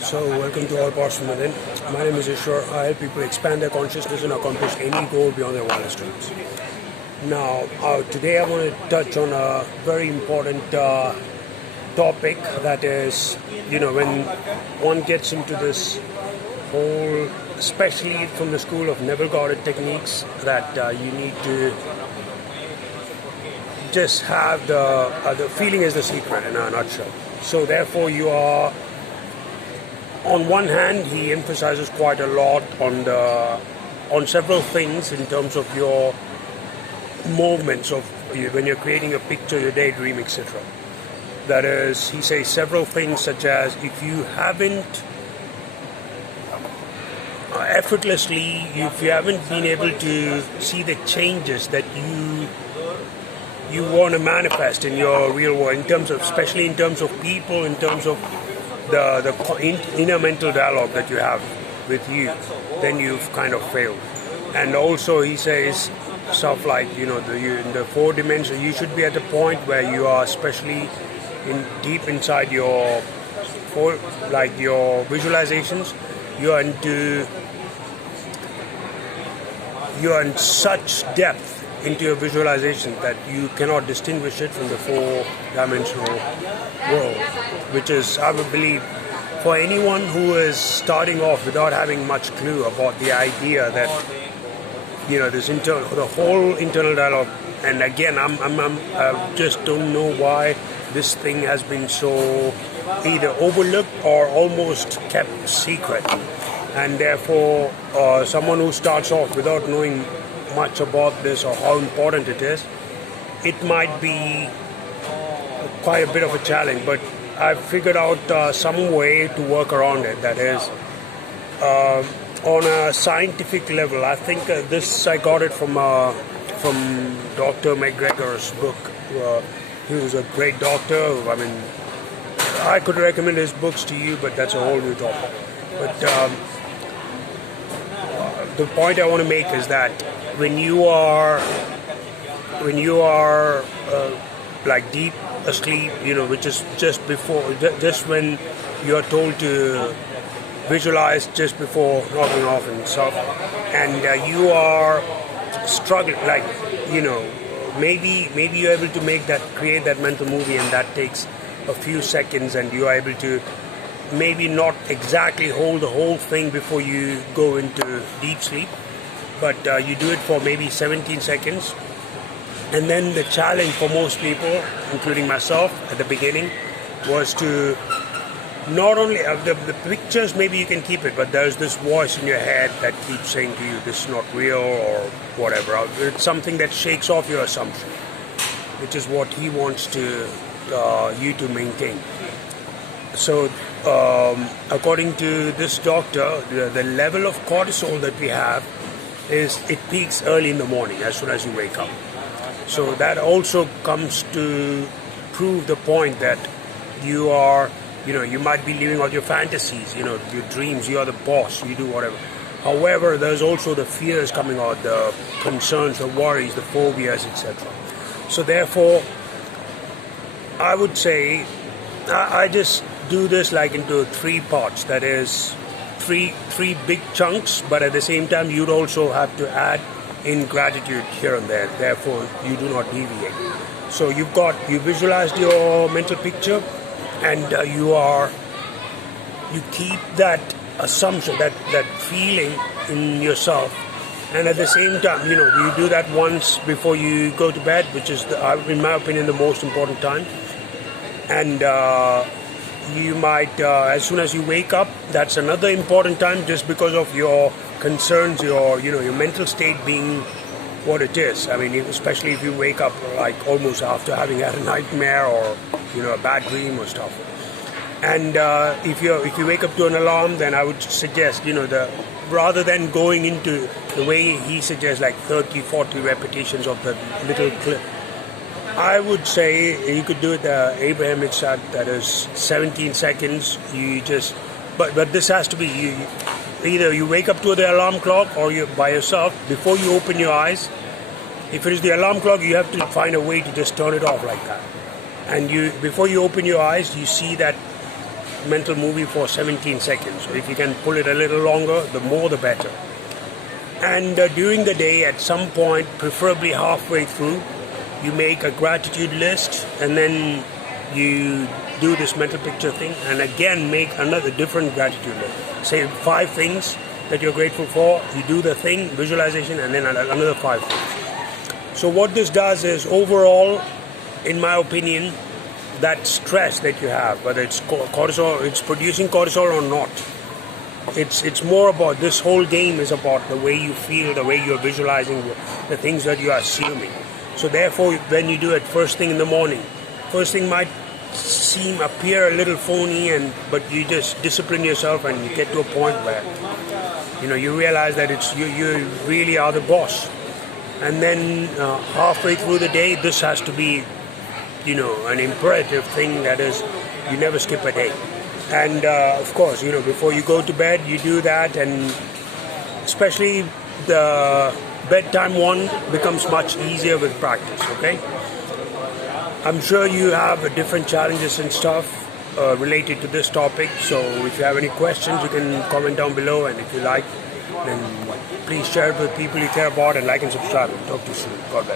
So, welcome to All Parts from Within. My name is Ishwar. I help people expand their consciousness and accomplish any goal beyond their wildest dreams. Now, today I want to touch on a very important topic that is, when one gets into this whole, especially from the school of never guarded techniques, that you need to just have the feeling is the secret in a nutshell. So, therefore, you are. On one hand, he emphasizes quite a lot on several things in terms of your movements of when you're creating a picture, your daydream, etc. That is, he says several things such as if you haven't effortlessly, if you haven't been able to see the changes that you want to manifest in your real world, in terms of, especially in terms of people, in terms of the inner mental dialogue that you have with you, then you've kind of failed. And also he says stuff like, in the 4 dimensions, you should be at a point where you are, especially deep inside your visualizations, you are in such depth into your visualization that you cannot distinguish it from the 4-dimensional world, which is, I would believe, for anyone who is starting off without having much clue about the idea that the whole internal dialogue. And again, I just don't know why this thing has been so either overlooked or almost kept secret, and therefore someone who starts off without knowing much about this or how important it is, it might be quite a bit of a challenge, but I've figured out some way to work around it. That is, on a scientific level, I think this I got it from Dr. McGregor's book. He was a great doctor. I mean, I could recommend his books to you, but that's a whole new topic. But the point I want to make is that when you are like deep asleep, which is just when you are told to visualize just before knocking off and stuff, and you are struggling, like maybe you're able to create that mental movie, and that takes a few seconds, and you are able to maybe not exactly hold the whole thing before you go into deep sleep, but you do it for maybe 17 seconds. And then the challenge for most people, including myself at the beginning, was to not only the pictures, maybe you can keep it, but there's this voice in your head that keeps saying to you, this is not real or whatever. It's something that shakes off your assumption, which is what he wants you to maintain. So, according to this doctor, the level of cortisol that we have it peaks early in the morning, as soon as you wake up. So that also comes to prove the point that you are, you might be living out your fantasies, your dreams, you are the boss, you do whatever. However, there's also the fears coming out, the concerns, the worries, the phobias, etc. So therefore, I would say, I just do this like into 3 parts, that is, three big chunks, but at the same time you'd also have to add in gratitude here and there, therefore you do not deviate. So you visualized your mental picture, and you keep that assumption, that feeling in yourself, and at the same time you do that once before you go to bed, which is in my opinion the most important time. And you might, as soon as you wake up, that's another important time, just because of your concerns, your mental state being what it is. I mean, especially if you wake up like almost after having had a nightmare or a bad dream or stuff. And if you wake up to an alarm, then I would suggest rather than going into the way he suggests, like 30-40 repetitions of the little clip, I would say you could do it Abraham Itzhak, that is 17 seconds. But this has to be either you wake up to the alarm clock or you by yourself before you open your eyes. If it is the alarm clock, you have to find a way to just turn it off like that. And before you open your eyes, you see that mental movie for 17 seconds. So if you can pull it a little longer, the more the better. And during the day, at some point, preferably halfway through, you make a gratitude list, and then you do this mental picture thing, and again make another different gratitude list. Say 5 things that you're grateful for, you do the thing, visualization, and then another 5 things. So what this does is, overall, in my opinion, that stress that you have, whether it's cortisol, it's producing cortisol or not, it's more about, this whole game is about the way you feel, the way you're visualizing, the things that you are assuming. So therefore, when you do it first thing in the morning, first thing might appear a little phony, but you just discipline yourself and you get to a point where you realize that you really are the boss. And then halfway through the day, this has to be an imperative thing, that is, you never skip a day. And of course, before you go to bed, you do that, and especially the bedtime one becomes much easier with practice, okay? I'm sure you have different challenges and stuff related to this topic, so if you have any questions, you can comment down below, and if you like, then please share it with people you care about, and like and subscribe. Talk to you soon. God bless.